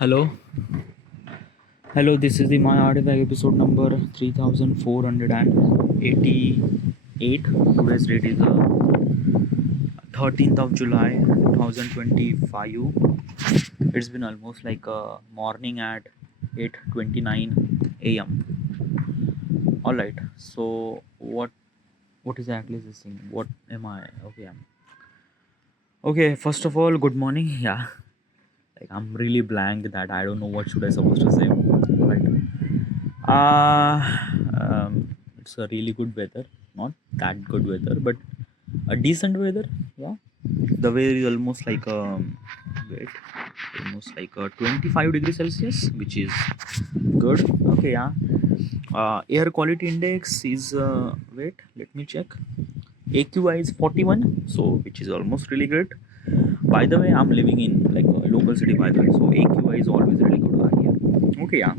Hello, hello. This is the My Artifact episode number 3488. Today's date is 13th of July 2025. It's been almost like morning at 8:29 a.m. All right. So what exactly is this thing? What am I? Okay. Okay. First of all, good morning. Yeah. Like I'm really blank that I don't know what should I supposed to say. But it's a really good weather, not that good weather, but a decent weather. Yeah, the weather is almost like wait, almost like 25 degrees Celsius, which is good. Okay, yeah. Air quality index is wait, let me check. AQI is 41, so which is almost really good. By the way, I'm living in like a local city, by the way, so AQI is always really good here. Okay, yeah.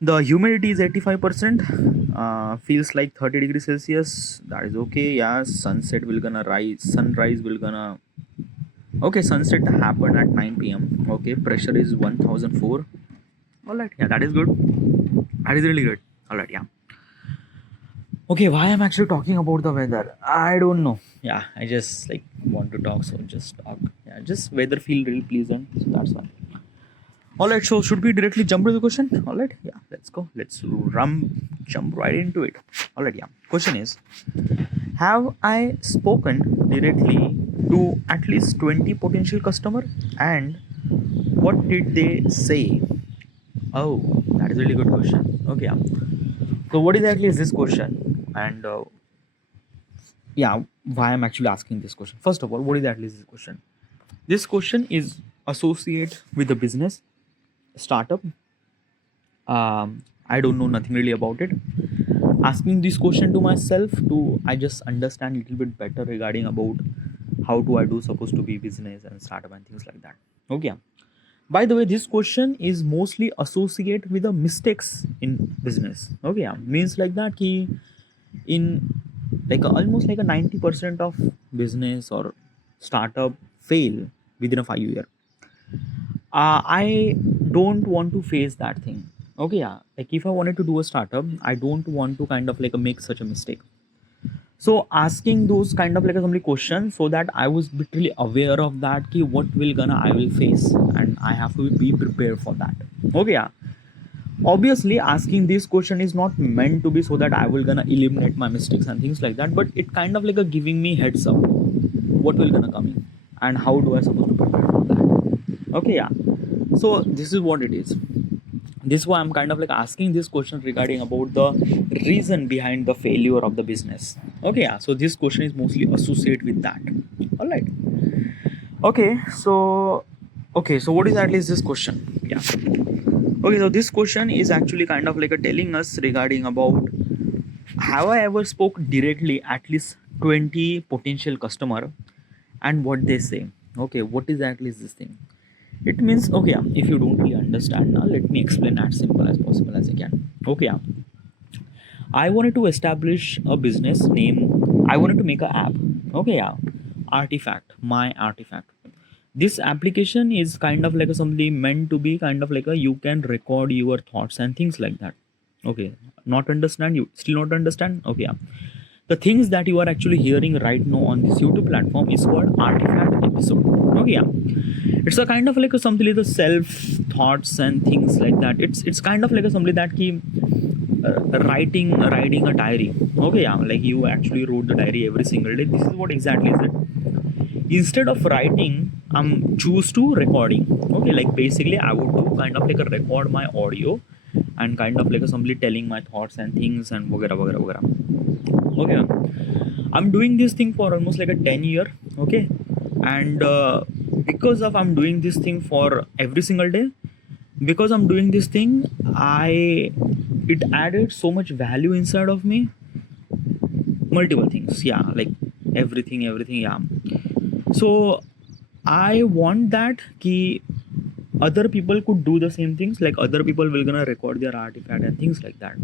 The humidity is 85%. Feels like 30 degrees Celsius. That is okay. Yeah, sunset will gonna rise. Sunrise will gonna. Okay, sunset happened at 9 p.m. Okay, pressure is 1004. All right. Yeah, that is good. That is really good. All right. Yeah. Okay, why I'm actually talking about the weather? I don't know. Yeah, I just like want to talk, so just talk. Yeah, just weather feel really pleasant, so that's why. All right, so should we directly jump to the question? All right, yeah, let's go. Let's jump right into it. All right, yeah. Question is, have I spoken directly to at least 20 potential customer, and what did they say? Oh, that is a really good question. Okay, yeah. So what exactly is this question? And yeah, why I'm actually asking this question? First of all, what exactly is this question? This question is associate with the business startup. I don't know nothing really about it. Asking this question to myself to I just understand a little bit better regarding about how do I do supposed to be business and startup and things like that. Okay. By the way, this question is mostly associated with the mistakes in business. Okay, yeah. Means like that ki in like almost like a 90% of business or startup fail within a 5 year. I don't want to face that thing. Okay, yeah, like if I wanted to do a startup, I don't want to kind of like make such a mistake. So asking those kind of like some questions so that I was literally aware of that ki what will gonna I will face, and I have to be prepared for that. Okay, yeah. Obviously asking this question is not meant to be so that I will gonna eliminate my mistakes and things like that, but it kind of like a giving me heads up what will gonna come in and how do I supposed to prepare for that. Okay, yeah. So this is what it is. This is why I'm kind of like asking this question regarding about the reason behind the failure of the business. Okay, yeah. So this question is mostly associated with that. All right. Okay, so what is at least this question? Yeah. Okay, so this question is actually kind of like a telling us regarding about have I ever spoke directly at least 20 potential customer and what they say. Okay, what is at least this thing? It means, okay, yeah, if you don't really understand now, let me explain as simple as possible as I can. Okay, yeah. I wanted to establish a business name. I wanted to make an app. Okay, yeah. Artifact, my artifact. This application is kind of like a something meant to be kind of like a you can record your thoughts and things like that. Okay, not understand, you still not understand? Okay, yeah. The things that you are actually hearing right now on this YouTube platform is called artifact episode. Okay, yeah. It's a kind of like a something like the self thoughts and things like that. It's kind of like a something that ki writing a diary. Okay, yeah, like you actually wrote the diary every single day. This is what exactly is it. Instead of writing, I'm choose to recording. Okay, like basically I would do kind of like a record my audio and kind of like a simply telling my thoughts and things and whatever whatever. Okay, I'm doing this thing for almost like a 10 year. Okay, and because of I'm doing this thing for every single day, because I'm doing this thing, it added so much value inside of me. Multiple things, yeah, like everything, yeah. So I want that ki other people could do the same things, like other people will gonna record their artifact and things like that.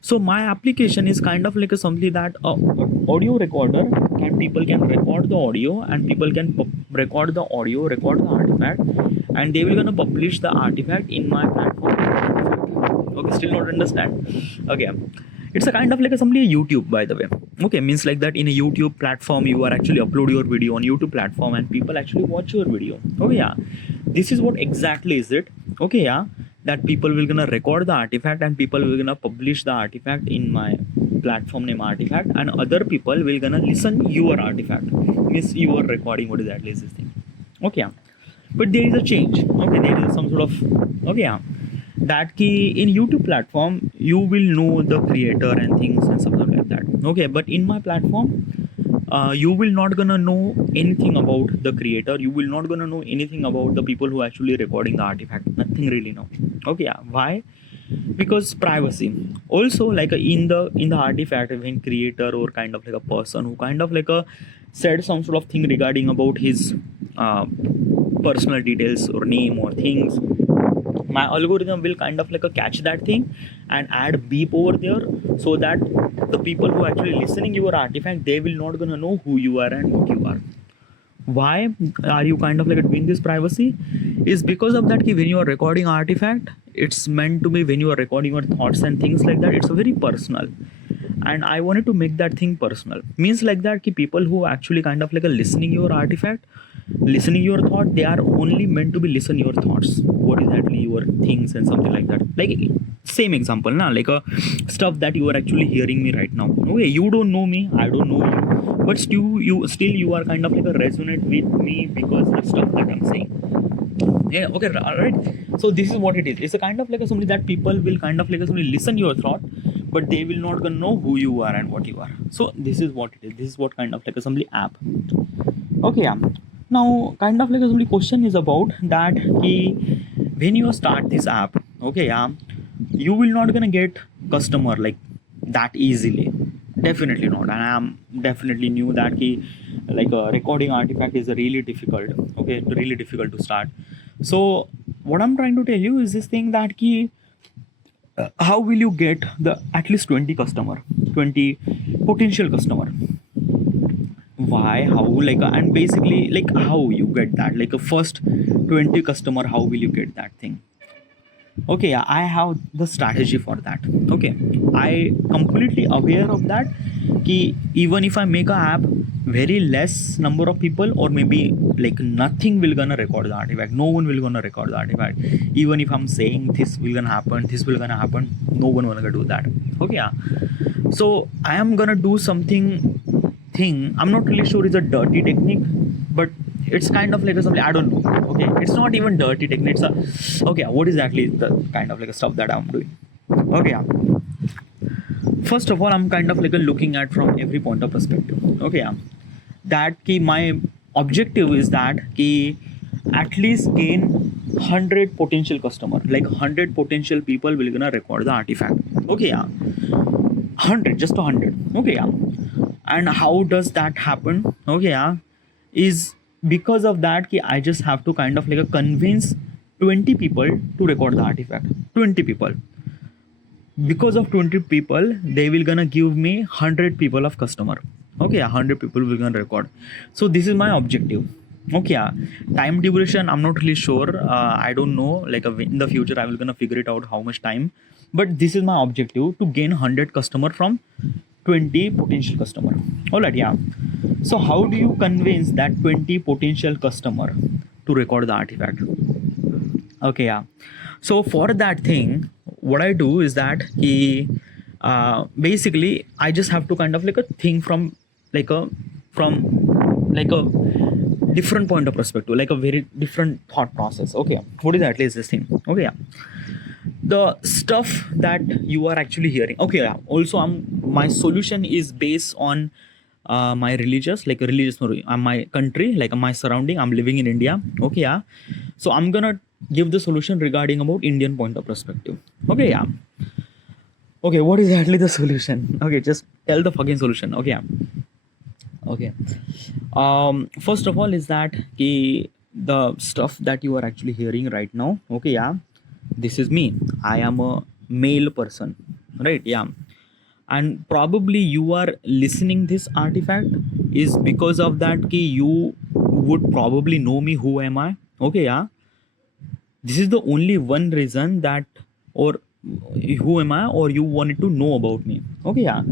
So my application is kind of like a something that audio recorder can people can record the audio and people can record the audio, record the artifact, and they will gonna publish the artifact in my platform. Okay, still not understand? Okay, it's a kind of like a YouTube, by the way. Okay, means like that in a YouTube platform you are actually upload your video on YouTube platform and people actually watch your video. Okay, yeah, this is what exactly is it. Okay, yeah, that people will gonna record the artifact and people will gonna publish the artifact in my platform name artifact, and other people will gonna listen your artifact, means you are recording what exactly is this thing. Okay, yeah, but there is a change. Okay, there is some sort of, okay, yeah, that key in YouTube platform you will know the creator and things and something like that. Okay, but in my platform you will not gonna know anything about the creator, you will not gonna know anything about the people who actually recording the artifact, nothing really know. Okay, yeah, why? Because privacy. Also, like in the artifact, when creator or kind of like a person who kind of like a said some sort of thing regarding about his uh, personal details or name or things, my algorithm will kind of like a catch that thing and add beep over there, so that the people who actually listening your artifact, they will not gonna know who you are and what you are. Why are you kind of like doing this privacy? Is because of that when you are recording artifact, it's meant to be when you are recording your thoughts and things like that, it's a very personal, and I wanted to make that thing personal. Means like that people who actually kind of like a listening your artifact, listening your thought, they are only meant to be listen your thoughts, what exactly your things and something like that. Like same example now, like a stuff that you are actually hearing me right now. Okay, you don't know me, I don't know you, but still you are kind of like a resonate with me because the stuff that I'm saying. Yeah, okay, all right. So this is what it is. It's a kind of like a something that people will kind of like a something listen your thought, but they will not gonna know who you are and what you are. So this is what it is. This is what kind of like a somebody app. Okay, yeah. Now kind of like a somebody question is about that when you start this app, okay, yeah, you will not gonna get customer like that easily. Definitely not. And I'm definitely knew that like a recording artifact is a really difficult. Okay, really difficult to start. So what I'm trying to tell you is this thing that how will you get the at least 20 customer, 20 potential customer? Why, how, like and basically like how you get that, like a first 20 customer, how will you get that thing? Okay, yeah, I have the strategy for that. Okay, I completely aware of that even if I make a app, very less number of people or maybe like nothing will gonna record the artifact, no one will gonna record the artifact. Even if I'm saying this will gonna happen, this will gonna happen, no one will gonna do that. Okay, yeah, so I am gonna do something thing, I'm not really sure it's a dirty technique, but it's kind of like a something, I don't know. Okay, it's not even dirty technique, it's a, okay, what exactly is the kind of like a stuff that I'm doing? Okay, yeah, first of all, I'm kind of like a looking at from every point of perspective. Okay, yeah, that my objective is that at least gain 100 potential customer, like 100 potential people will gonna record the artifact. Okay, yeah, 100, just 100. Okay, yeah, and how does that happen? Okay, yeah, is because of that I just have to kind of like a convince 20 people to record the artifact. 20 people, because of 20 people they will gonna give me 100 people of customer. Okay, 100 people will gonna record. So this is my objective. Okay, yeah, time duration I'm not really sure, I don't know, like in the future I will gonna figure it out how much time, but this is my objective, to gain 100 customer from 20 potential customer. All right, yeah, so how do you convince that 20 potential customer to record the artifact? Okay, yeah, so for that thing what I do is that basically I just have to kind of like a thing from like a different point of perspective, like a very different thought process. Okay, what is at least this thing? Okay, yeah, the stuff that you are actually hearing. Okay, yeah, also my solution is based on my religious my country, like my surrounding, I'm living in India. Okay, yeah, so I'm gonna give the solution regarding about Indian point of perspective. Okay, yeah, okay, what is actually the solution? Okay, just tell the fucking solution. Okay, yeah, okay, first of all is that the stuff that you are actually hearing right now. Okay, yeah, this is me, I am a male person, right? Yeah, and probably you are listening this artifact is because of that you would probably know me, who am I. Okay, yeah, This is the only one reason that, or who am I, or you wanted to know about me. Okay, yeah.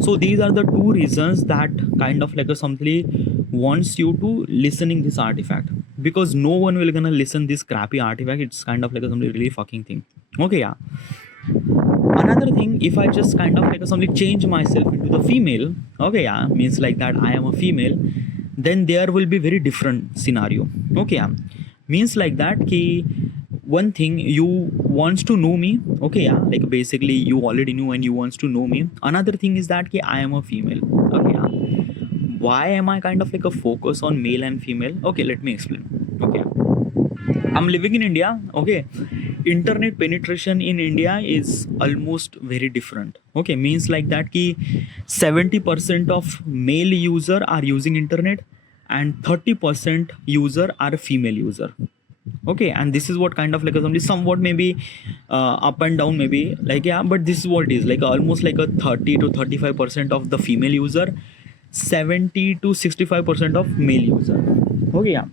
So these are the two reasons that kind of like a somebody wants you to listening this artifact, because no one will gonna listen this crappy artifact. It's kind of like a somebody really fucking thing. Okay, yeah. Another thing, if I just kind of like a somebody change myself into the female, okay, yeah, means like that I am a female, then there will be very different scenario. Okay, yeah, means like that ki one thing you wants to know me. Okay, yeah, like basically you already knew and you wants to know me. Another thing is that ki I am a female. Okay, yeah, why am I kind of like a focus on male and female? Okay, let me explain. Okay, I'm living in India. Okay, internet penetration in India is almost very different. Okay, means like that ki 70% of male user are using internet and 30% user are female user. Okay, and this is what kind of like a somewhat maybe up and down maybe, like, yeah, but this is what it is, like almost like a 30 to 35% of the female user, 70 to 65% of male user. Okay, yeah,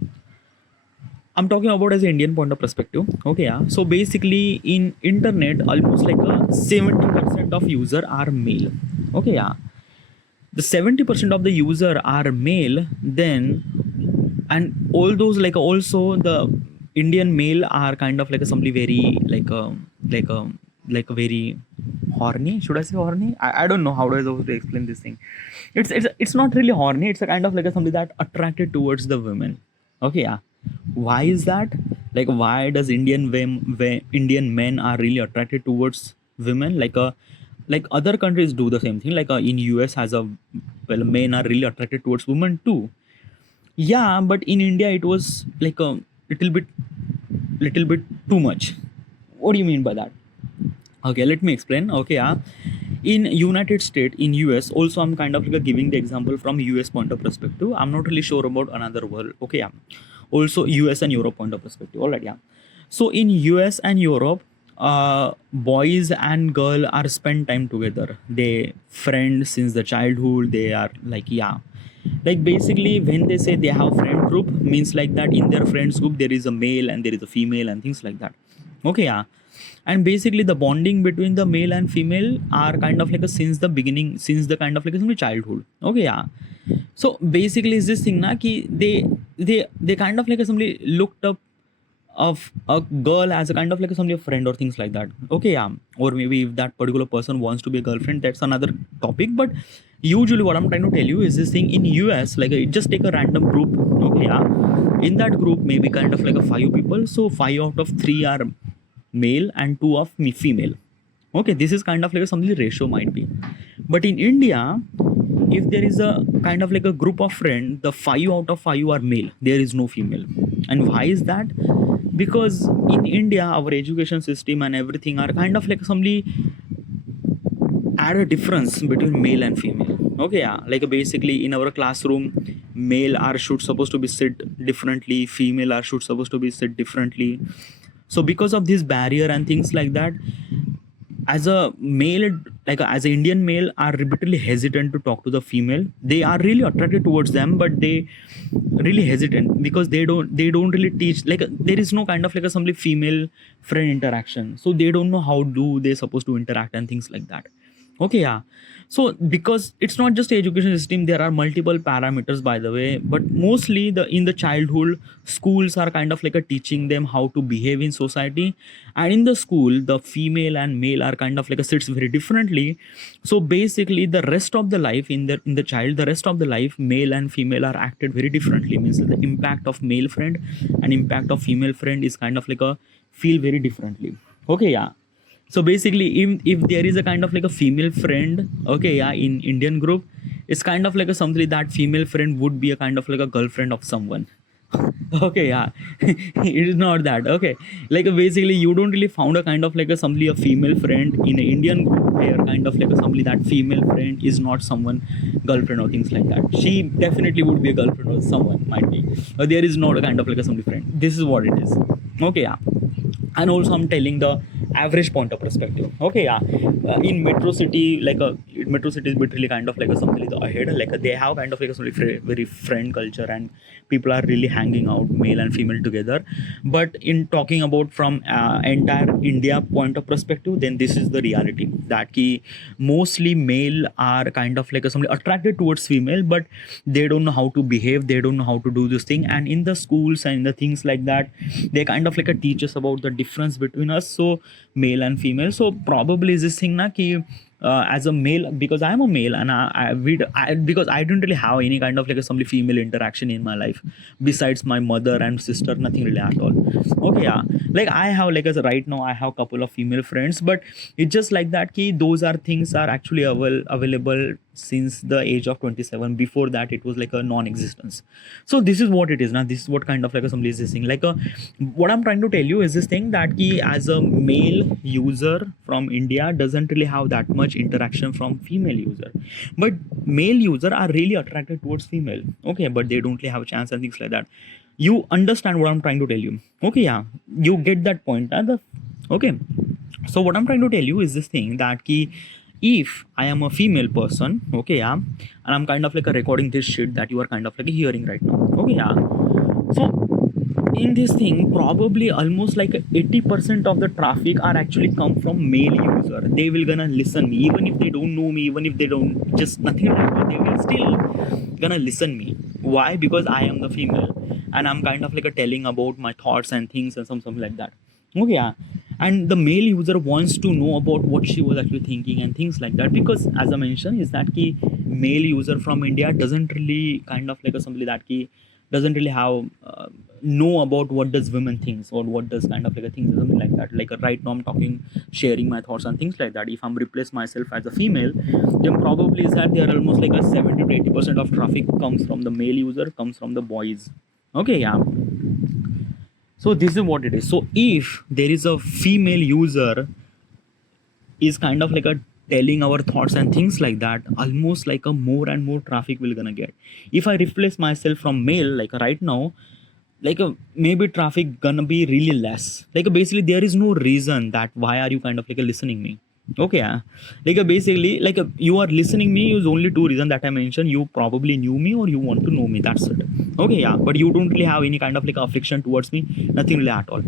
I'm talking about as an Indian point of perspective. Okay, yeah. So basically, in internet, almost like a 70% of user are male. Okay, yeah. The 70% of the user are male. Then, and all those like also the Indian male are kind of like a somebody very like a like a very horny. Should I say horny? I don't know how do I supposed to explain this thing. It's not really horny. It's a kind of like a somebody that attracted towards the women. Okay, yeah. Why is that? Like, why does Indian men are really attracted towards women? Like other countries do the same thing. Like in US, as a well, men are really attracted towards women too. Yeah, but in India, it was like a little bit too much. What do you mean by that? Okay, let me explain. Okay, yeah. In United States, in US, also I'm kind of like giving the example from US point of perspective. I'm not really sure about another world. Okay, yeah. Also US and Europe point of perspective. All right, yeah. So in US and Europe, boys and girl are spend time together. They friends since the childhood. They are like, yeah, like basically when they say they have friend group, means like that in their friends group there is a male and there is a female and things like that. Okay, yeah. And basically the bonding between the male and female are kind of like a since the beginning, since the kind of like a childhood. Okay, yeah. So basically is this thing na ki they kind of like a somebody looked up of a girl as a kind of like somebody a friend or things like that. Okay, yeah. Or maybe if that particular person wants to be a girlfriend, that's another topic. But usually what I'm trying to tell you is this thing in US, like just take a random group. Okay, yeah. In that group maybe kind of like a 5 people, so 5 out of 3 are male and 2 of me female. Okay, this is kind of like a something ratio might be. But in India, if there is a kind of like a group of friends, the 5 out of 5 are male, there is no female. And why is that? Because in India our education system and everything are kind of like somebody add a difference between male and female. Okay, yeah, like basically in our classroom male are should supposed to be sit differently, female are should supposed to be sit differently. So because of this barrier and things like that, as a male, like as an Indian male are repeatedly hesitant to talk to the female. They are really attracted towards them, but they really hesitant because they don't really teach, like there is no kind of like a somebody female friend interaction, so they don't know how do they supposed to interact and things like that. Okay, yeah. So because it's not just education system, there are multiple parameters by the way, but mostly the in the childhood schools are kind of like a teaching them how to behave in society. And in the school the female and male are kind of like a sits very differently. So basically the rest of the life in the child, the rest of the life male and female are acted very differently, means the impact of male friend and impact of female friend is kind of like a feel very differently. Okay, yeah. So basically if there is a kind of like a female friend, okay, yeah, in Indian group, it's kind of like a something that female friend would be a kind of like a girlfriend of someone. Okay, yeah. It is not that. Okay, like basically you don't really found a kind of like a somebody a female friend in an Indian group where kind of like a somebody that female friend is not someone girlfriend or things like that. She definitely would be a girlfriend or someone might be, or there is not a kind of like a somebody friend. This is what it is. Okay, yeah. And also I'm telling the average point of perspective. Okay, yeah. In metro city, like metro cities literally kind of like a something ahead, like they have kind of like a very friend culture, and people are really hanging out male and female together. But in talking about from entire India point of perspective, then this is the reality that ki mostly male are kind of like a somebody attracted towards female, but they don't know how to behave, they don't know how to do this thing. And in the schools and the things like that, they kind of like a teach us about the difference between us, so male and female. So probably is this thing na ki as a male, because I'm a male, and because I didn't really have any kind of like a somebody female interaction in my life besides my mother and sister, nothing really at all. Okay, yeah, like I have like as right now I have a couple of female friends, but it's just like that ki those are things are actually available since the age of 27. Before that it was like a non-existence. So this is what it is now, this is what kind of like a somebody is this thing, like a what I'm trying to tell you is this thing that ki as a male user from India doesn't really have that much interaction from female user, but male user are really attracted towards female. Okay, but they don't really have a chance and things like that. You understand what I'm trying to tell you? Okay, yeah, you get that point. Okay, so what I'm trying to tell you is this thing that ki if I am a female person, okay, yeah, and I'm kind of like a recording this shit that you are kind of like hearing right now. Okay, yeah, so in this thing probably almost like 80% of the traffic are actually come from male user. They will gonna listen me even if they don't know me, even if they don't just nothing like that, they will still gonna listen me. Why? Because I am the female, and I'm kind of like a telling about my thoughts and things and something like that. Okay, yeah, and the male user wants to know about what she was actually thinking and things like that, because as I mentioned is that ki male user from India doesn't really kind of like a somebody that ki doesn't really have know about what does women thinks or what does kind of like a thing, something like that. Like right now I'm talking, sharing my thoughts and things like that. If I'm replace myself as a female, then probably is that there are almost like a 70 to 80% of traffic comes from the male user, comes from the boys. Okay, yeah, so this is what it is. So if there is a female user is kind of like a telling our thoughts and things like that, almost like a more and more traffic will gonna get. If I replace myself from male, like right now, like maybe traffic gonna be really less. Like basically there is no reason that why are you kind of like listening me. Okay, yeah, like basically like you are listening me is only two reasons that I mentioned. You probably knew me or you want to know me, that's it. Okay, yeah, but you don't really have any kind of like affection towards me, nothing really at all.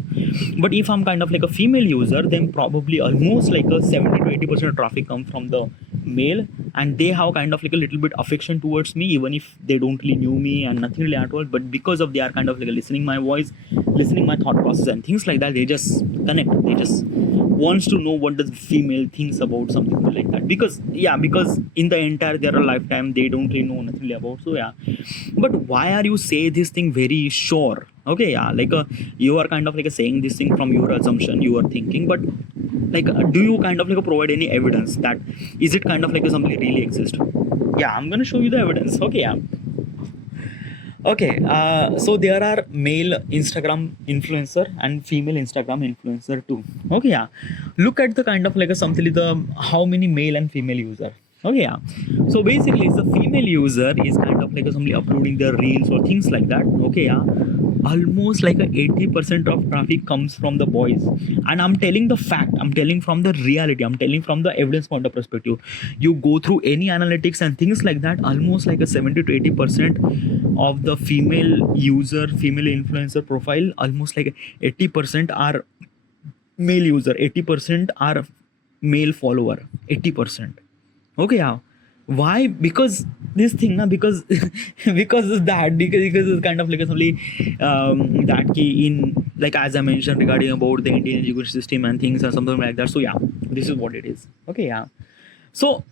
But if I'm kind of like a female user, then probably almost like a 70 to 80% of traffic comes from the male, and they have kind of like a little bit affection towards me even if they don't really knew me and nothing really at all. But because of they are kind of like listening my voice, listening my thought process and things like that, they just connect, they just wants to know what does female thinks about something like that. Because yeah, because in the entire their lifetime they don't really know nothing really about. So yeah, but why are you say this thing very sure? Okay, yeah, like you are kind of like saying this thing from your assumption, you are thinking, but like do you kind of like provide any evidence that is it kind of like something really exist? Yeah, I'm gonna show you the evidence. Okay, yeah, okay, so there are male Instagram influencer and female Instagram influencer too. Okay, yeah, look at the kind of like a something the how many male and female user. Okay, yeah, so basically the female user is kind of like somebody uploading their reels or things like that. Okay, yeah, almost like a 80% of traffic comes from the boys. And I'm telling the fact, I'm telling from the reality, I'm telling from the evidence point of perspective. You go through any analytics and things like that, almost like a 70 to 80% of the female user, female influencer profile, almost like 80% are male user, 80% are male follower, 80%. Okay, yeah, why? Because this thing na, because because of that, because it's kind of like a somebody that key in, like as I mentioned regarding about the Indian education system and things or something like that. So yeah, this is what it is. Okay, yeah, so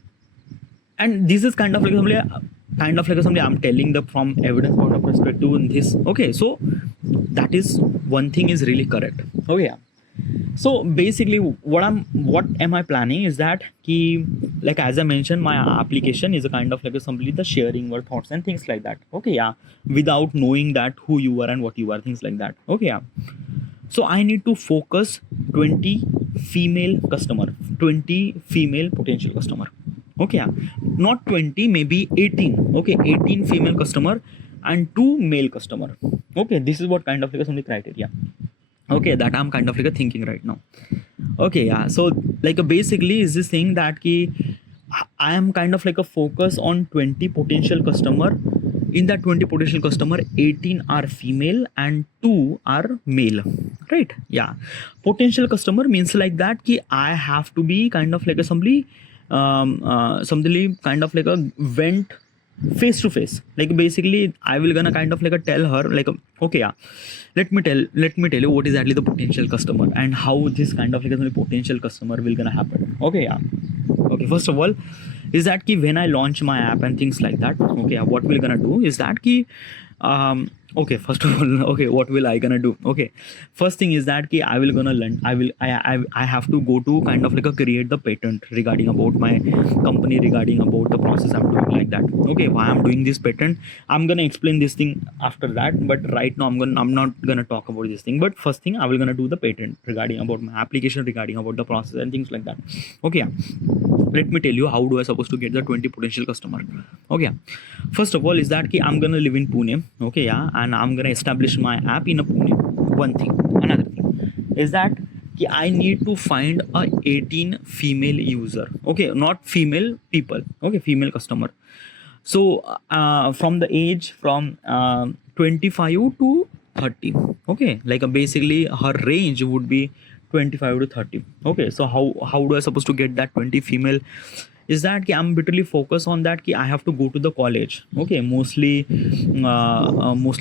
and this is kind of like somebody I'm telling the from evidence point of perspective in this. Okay, so that is one thing is really correct. Okay, yeah, so basically what am I planning is that key, like as I mentioned, my application is a kind of like a simply the sharing our thoughts and things like that. Okay, yeah, without knowing that who you are and what you are, things like that. Okay, yeah, so I need to focus 20 female customer, 20 female potential customer. Okay, yeah, not 20, maybe 18. Okay, 18 female customer and 2 male customer. Okay, this is what kind of like some criteria. Okay, that I'm kind of like thinking right now. Okay, yeah, so like basically is this thing that key I am kind of like a focus on 20 potential customer. In that 20 potential customer, 18 are female and 2 are male, right? Yeah, potential customer means like that ki I have to be kind of like a somebody kind of like a went face to face, like basically I will gonna kind of like a tell her like okay, yeah, let me tell you what is actually the potential customer and how this kind of like a potential customer will gonna happen. Okay, yeah. Okay, first of all is that ki when I launch my app and things like that, okay, what we're gonna do is that ki okay, first of all, okay, what will I gonna do? Okay, first thing is that ki I will gonna learn, I have to go to kind of like a create the patent regarding about my company, regarding about the process I'm doing like that. Okay, why I'm doing this patent, I'm gonna explain this thing after that, but right now I'm not gonna talk about this thing. But first thing I will gonna do the patent regarding about my application, regarding about the process and things like that. Okay, yeah. Let me tell you how do I supposed to get the 20 potential customer. Okay, first of all is that ki I'm gonna live in Pune. Okay, yeah, and I'm gonna establish my app in a Pune. One thing. Another thing is that ki I need to find a 18 female user. Okay, not female people. Okay, female customer. So from the age from 25 to 30. Okay, like basically her range would be 25 to 30. Okay, so how do I supposed to get that 20 female? Is that ki I'm literally focused on that ki I have to go to the college. Okay, mostly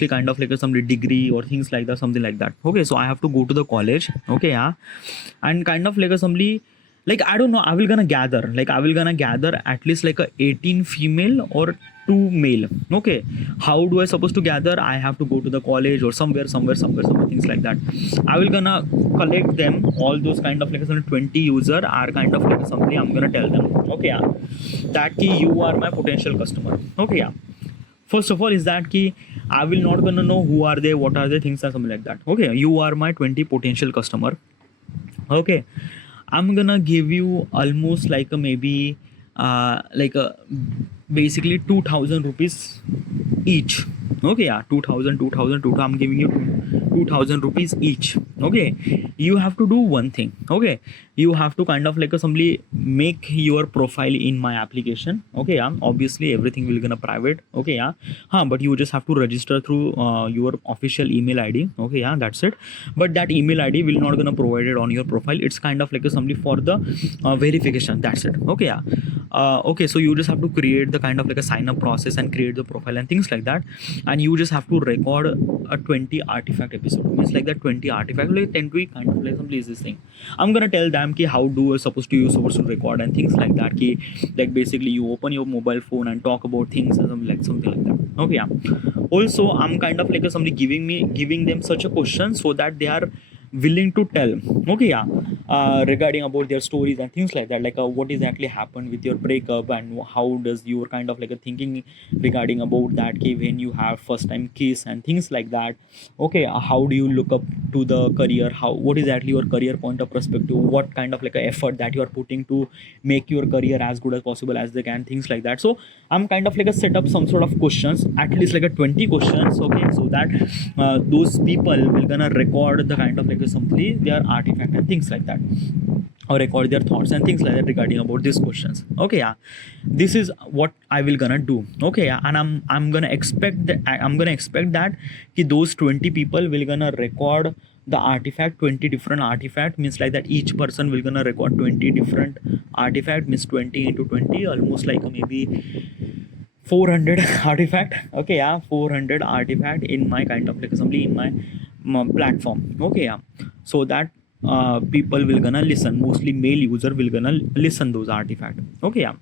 kind of like some degree or things like that, something like that. Okay, so I have to go to the college. Okay, yeah, and kind of like a somebody, like I don't know, I will gonna gather at least like a 18 female or 2 male. Okay, how do I supposed to gather? I have to go to the college or somewhere things like that. I will gonna collect them, all those kind of like some 20 user are kind of like something I'm gonna tell them. Okay, yeah, that key you are my potential customer. Okay, yeah. First of all is that key I will not gonna know who are they, what are they, things are something like that. Okay, you are my 20 potential customer. Okay, I'm gonna give you almost like a maybe like a basically 2000 rupees each. Okay, yeah, 2000 I'm giving you 2000 rupees each. Okay, you have to do one thing. Okay, you have to kind of like assembly make your profile in my application. Okay, yeah, obviously everything will gonna private. Okay, yeah, but you just have to register through your official email ID. Okay, yeah, that's it. But that email ID will not gonna provide it on your profile. It's kind of like assembly for the verification. That's it. Okay, yeah. Okay, so you just have to create the kind of like a sign up process and create the profile and things like that, and you just have to record a 20 artifact episode. Means like that 20 artifact like 10 to kind of like some is this thing. I'm gonna tell them ki how do you supposed to record and things like that. Ki like basically you open your mobile phone and talk about things and something like that. Okay, yeah. Also I'm kind of like somebody giving them such a question so that they are willing to tell. Okay, yeah, regarding about their stories and things like that, like what exactly happened with your breakup and how does your kind of like a thinking regarding about that key when you have first time kiss and things like that. Okay, how do you look up to the career, how what is actually your career point of perspective, what kind of like a effort that you are putting to make your career as good as possible as they can, things like that. So I'm kind of like a set up some sort of questions, at least like a 20 questions. Okay, so that those people will gonna record the kind of like simply their artifact and things like that, or record their thoughts and things like that regarding about these questions. Okay, yeah, this is what I will gonna do. Okay, yeah, and I'm gonna expect that ki those 20 people will gonna record the artifact, 20 different artifact, means like that each person will gonna record 20 different artifact, means 20 into 20 almost like maybe 400 artifact. Okay, yeah, 400 artifact in my kind of like assembly in my platform. Okay, yeah, so that people will gonna listen, mostly male user will gonna listen those artifact. Okay, yeah,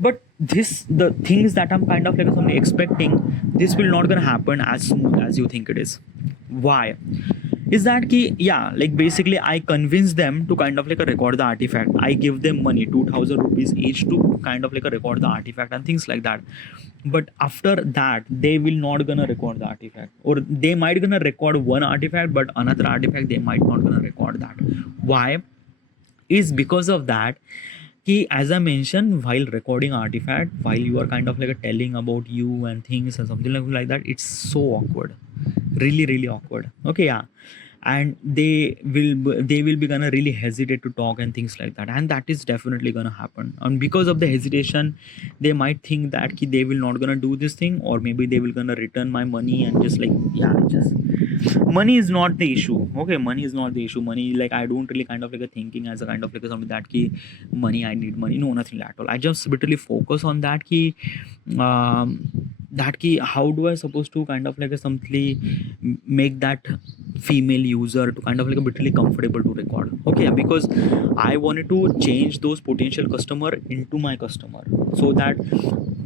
but this the things that I'm kind of like something expecting, this will not gonna happen as smooth as you think it is. Why is that ki yeah, like basically I convince them to kind of like a record the artifact. I give them money, 2000 rupees each, to kind of like a record the artifact and things like that. But after that they will not gonna record the artifact, or they might gonna record one artifact but another artifact they might not gonna record that. Why is because of that कि as I mentioned, while recording artifact, while you are kind of like a telling about you and things and something like that, it's so awkward, really awkward. Okay, yeah, and they will be gonna really hesitate to talk and things like that, and that is definitely gonna happen. And because of the hesitation, they might think that they will not gonna do this thing, or maybe they will gonna return my money, and just like, yeah, just money is not the issue. Okay, money is not the issue. Money, like, I don't really kind of like a thinking as a kind of like a something that key money, I need money, no, nothing at all. I just literally focus on that key, that key, how do I supposed to kind of like a simply make that female user to kind of like a literally comfortable to record. Okay, because I wanted to change those potential customer into my customer, so that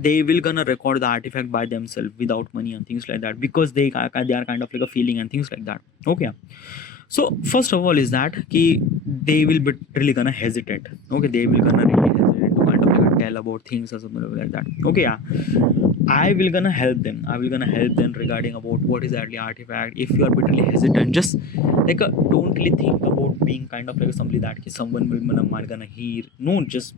they will gonna record the artifact by themselves without money and things like that, because they are kind of like a feeling and things like that. Okay, so first of all is that they will be really gonna hesitate. Okay, they will gonna really hesitate to kind of like tell about things or something like that. Okay, yeah, I will gonna help them. I will gonna help them regarding about what is actually artifact. If you are bitterly hesitant, just like don't really think about being kind of like somebody that someone will might gonna hear. No, just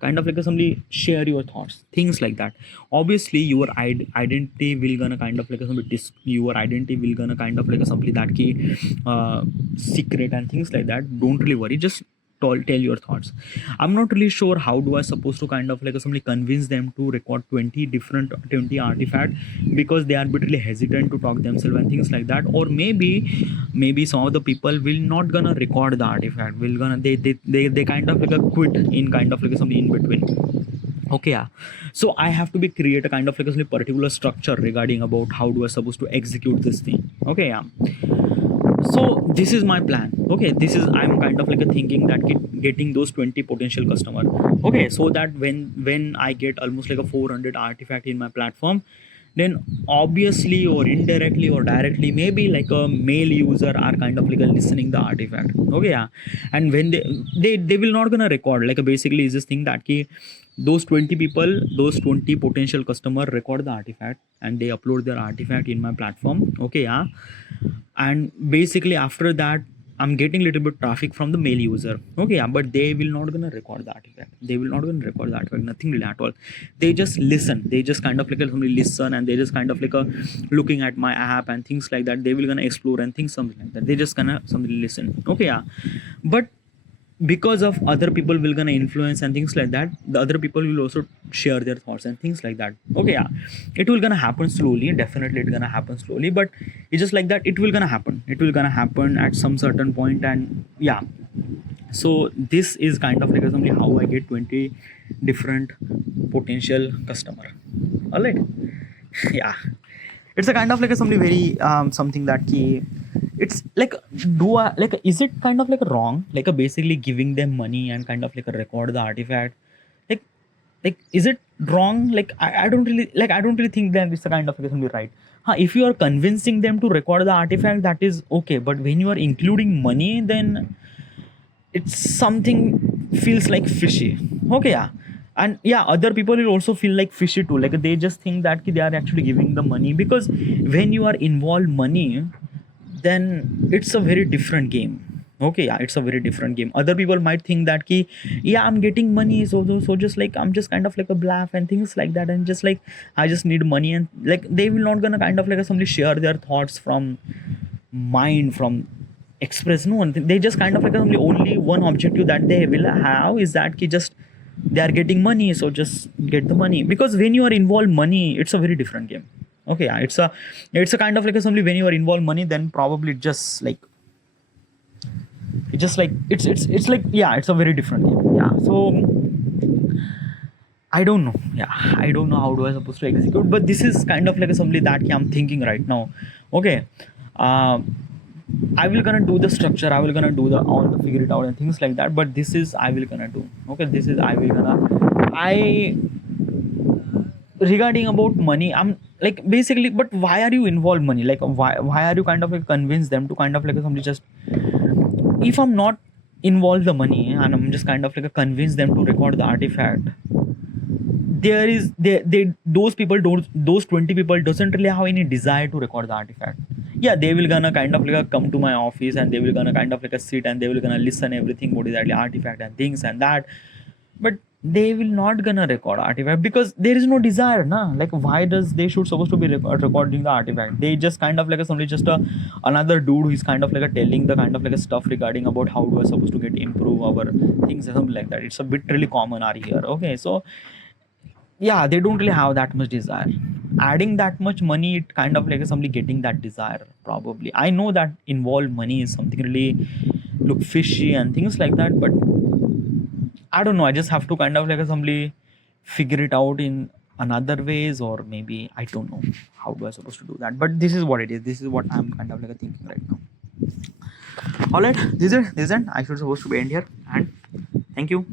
kind of like somebody share your thoughts, things like that. Obviously your identity will gonna kind of like somebody your identity will gonna kind of like somebody that key secret and things like that. Don't really worry, just tell your thoughts. I'm not really sure how do I supposed to kind of like somebody convince them to record 20 artifact, because they are bitterly hesitant to talk themselves and things like that. Or maybe some of the people will not gonna record the artifact, will gonna they kind of like a quit in kind of like something in between. Okay, yeah, so I have to be create a kind of like a particular structure regarding about how do I supposed to execute this thing. Okay, yeah, so this is my plan. Okay, this is, I'm kind of like a thinking that getting those 20 potential customer. Okay, so that when I get almost like a 400 artifact in my platform, then obviously or indirectly or directly, maybe like a male user are kind of like a listening the artifact. Okay, yeah, and when they will not gonna record, like basically is this thing that those 20 people, those 20 potential customer record the artifact and they upload their artifact in my platform. Okay, yeah, and basically after that I'm getting little bit traffic from the mail user. Okay, yeah, but they will not gonna record the artifact, they will not gonna record the artifact, nothing really at all. They just listen, they just kind of like somebody listen, and they just kind of like looking at my app and things like that. They will gonna explore and things something like that, they just gonna somebody listen. Okay, yeah, but because of other people will gonna influence and things like that, the other people will also share their thoughts and things like that. Okay, yeah, it will gonna happen slowly, definitely it's gonna happen slowly, but it's just like that, it will gonna happen, it will gonna happen at some certain point. And yeah, so this is kind of like something how I get 20 different potential customer. All right. Yeah, it's a kind of like a something very something that key, it's like, do I like, is it kind of like wrong, like a basically giving them money and kind of like a record the artifact, like is it wrong? Like I don't really like, I don't really think that it's a kind of like something right. If you are convincing them to record the artifact, that is okay, but when you are including money, then it's something feels like fishy. Okay, yeah, and yeah, other people will also feel like fishy too, like they just think that they are actually giving the money, because when you are involved money, then it's a very different game. Okay, yeah, it's a very different game. Other people might think that yeah, I'm getting money, so just like I'm just kind of like a bluff and things like that, and just like I just need money, and like they will not gonna kind of like somebody share their thoughts from mind, from express, no one, they just kind of like only one objective that they will have is that just they are getting money, so just get the money. Because when you are involved money, it's a very different game. Okay, yeah, it's a kind of like assembly. When you are involved money, then probably just like it's like, yeah, it's a very different game. Yeah, so I don't know. Yeah, I don't know how do I supposed to execute, but this is kind of like assembly that I'm thinking right now. Okay, uh, I will gonna do the structure, I will gonna do the all the figure it out and things like that, but this is I will gonna do. Okay, this is I will gonna I regarding about money, I'm like basically, but why are you involved money, like why are you kind of like convince them to kind of like somebody just, if I'm not involved the money and I'm just kind of like convince them to record the artifact, there is they those people don't, those 20 people doesn't really have any desire to record the artifact. Yeah, they will gonna kind of like come to my office and they will gonna kind of like sit and they will gonna listen everything what is actually artifact and things and that. But they will not gonna record artifact because there is no desire na. Like why does they should supposed to be recording the artifact? They just kind of like a somebody just a another dude who is kind of like a telling the kind of like a stuff regarding about how do I supposed to get improve our things and something like that. It's a bit really common are here. Okay, so yeah, they don't really have that much desire. Adding that much money, it kind of like somebody getting that desire probably. I know that involved money is something really look fishy and things like that, but I don't know. I just have to kind of like somebody figure it out in another ways, or maybe I don't know how do I supposed to do that. But this is what it is. This is what I'm kind of like thinking right now. All right, this is it. I should supposed to be end here, and thank you.